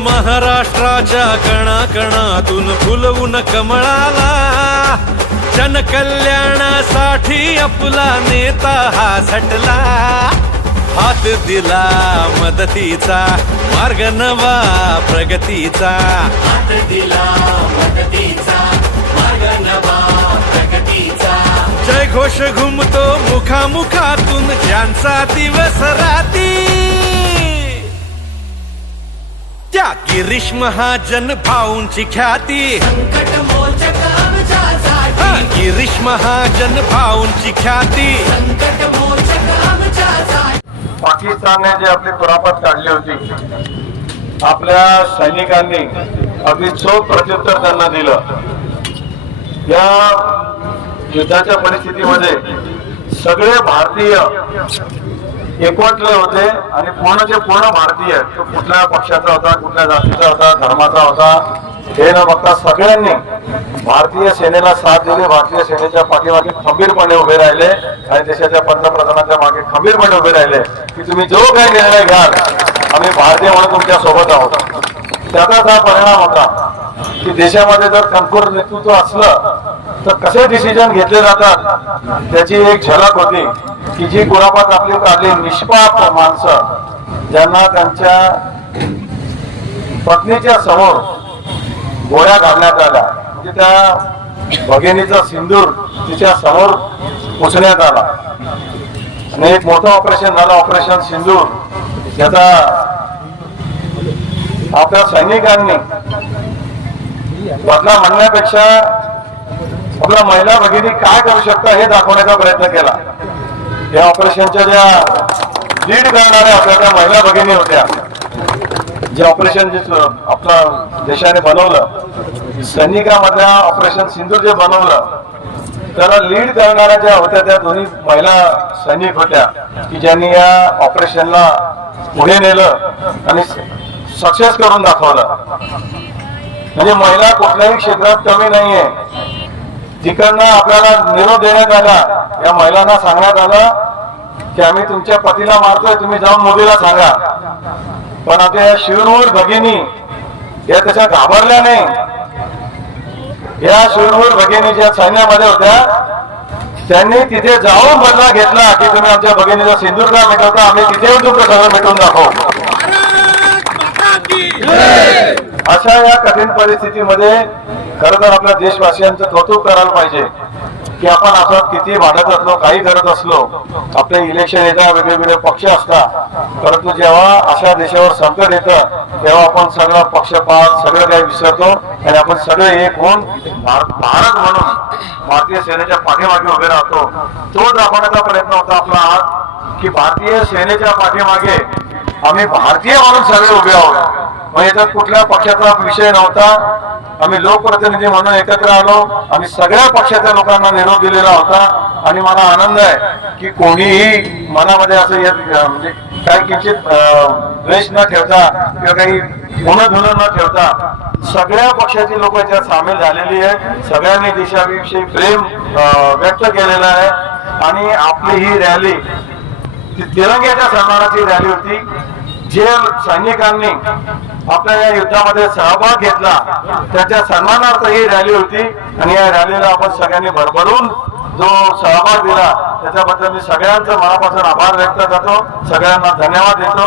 महाराष्ट्राच्या कणाकणातून फुलवून कमळाला. जनकल्याणासाठी आपला नेता हा झटला. हात दिला मदतीचा मार्ग नवा प्रगतीचा. हात दिला मदतीचा मार्ग नवा प्रगतीचा. जय घोष घुमतो मुखामुखातून ज्यांचा दिवस राती त्या गिरीश महाजन भाऊंची ख्याती. आमच्यासाठी हा, गिरीश महाजन भाऊंची ख्याती. पाकिस्तानने जे आपली कुरापत काढली होती आपल्या सैनिकांनी अगदी चोख प्रत्युत्तर त्यांना दिलं. या युद्धाच्या परिस्थितीमध्ये सगळे भारतीय एकवटले होते आणि पूर्ण जे पूर्ण भारतीय तो कुठल्या पक्षाचा होता कुठल्या जातीचा होता धर्माचा होता हे न बघता सगळ्यांनी भारतीय सेनेला साथ दिली. भारतीय सेनेच्या पाठीमागे खंबीरपणे उभे राहिले आणि देशाच्या पंतप्रधानाच्या मागे खंबीरपणे उभे राहिले. की तुम्ही जो काही निर्णय घ्याल आम्ही भारतीय म्हणून तुमच्यासोबत आहोत. त्याचाच हा परिणाम होता की देशामध्ये जर कणखोर नेतृत्व असलं तर कसे डिसिजन घेतले जातात त्याची एक झलक होती की जी कुरापात आपली काढली निष्पाप माणसं ज्यांना त्यांच्या पत्नीच्या समोर गोळ्या घालण्यात आल्या. म्हणजे त्या भगिनीचा सिंदूर तिच्या समोर पुसण्यात आला. आणि एक मोठं ऑपरेशन झालं ऑपरेशन सिंदूर. त्याचा आपल्या सैनिकांनी बदला म्हणण्यापेक्षा आपल्या महिला भगिनी काय करू शकता हे दाखवण्याचा प्रयत्न केला. या ऑपरेशनच्या ज्या लीड करणाऱ्या आपल्या त्या महिला भगिनी होत्या. जे ऑपरेशन जे आपल्या देशाने बनवलं सैनिकामधल्या ऑपरेशन सिंधू जे बनवलं त्याला लीड करणाऱ्या ज्या होत्या त्या दोन्ही महिला सैनिक होत्या की ज्यांनी या ऑपरेशनला पुढे नेलं आणि सक्सेस करून दाखवलं. म्हणजे महिला कुठल्याही क्षेत्रात कमी नाहीये. तिकडनं आपल्याला निरोप देण्यात आला या महिलांना सांगण्यात आलं की आम्ही तुमच्या पतीला मारतोय तुम्ही जाऊन मोदीला सांगा. पण आता या शिवरूर भगिनी या त्याच्या घाबरल्या नाही. या शिवरूर भगिनी ज्या सैन्यामध्ये होत्या त्यांनी तिथे जाऊन बदला घेतला की तुम्ही आमच्या भगिनीचा सिंदूर का मिटवता आम्ही तिथे तुमचं सगळं मिटवून दाखवू. अशा या कठीण परिस्थितीमध्ये खर तर आपल्या देशवासियांचं कौतुक करायला पाहिजे की आपण असं किती भांडत असलो काही करत असलो आपले इलेक्शन येतात वेगवेगळे पक्ष असतात. परंतु जेव्हा अशा देशावर संकट येतं तेव्हा आपण सगळं पक्षपात सगळं काही विसरतो आणि आपण सगळे एक होऊन भारत म्हणून भारतीय सेनेच्या पाठीमागे उभे राहतो. तो दाखवण्याचा प्रयत्न होता आपला आज की भारतीय सेनेच्या पाठीमागे आम्ही भारतीय म्हणून सगळे उभे आहोत. मग याच्यात कुठल्या पक्षाचा विषय नव्हता. आम्ही लोकप्रतिनिधी म्हणून एकत्र आलो. आम्ही सगळ्या पक्षाच्या लोकांना निरोप दिलेला होता. आणि मला आनंद आहे की कोणीही मनामध्ये असं म्हणजे काय किंचित द्वेष न ठेवता किंवा काही गुणधुन न ठेवता सगळ्या पक्षाची लोक याच्यात सामील झालेली आहे सगळ्यांनी देशाविषयी प्रेम व्यक्त केलेलं आहे. आणि आपली ही रॅली ती तिरंग्याच्या सन्मानाची रॅली होती. जे सैनिकांनी आपल्या या युद्धामध्ये सहभाग घेतला त्याच्या सन्मानार्थ ही रॅली होती. आणि या रॅलीला आपण सगळ्यांनी भरभरून जो सहभाग दिला त्याच्याबद्दल मी सगळ्यांचं मनापासून आभार व्यक्त करतो. सगळ्यांना धन्यवाद देतो.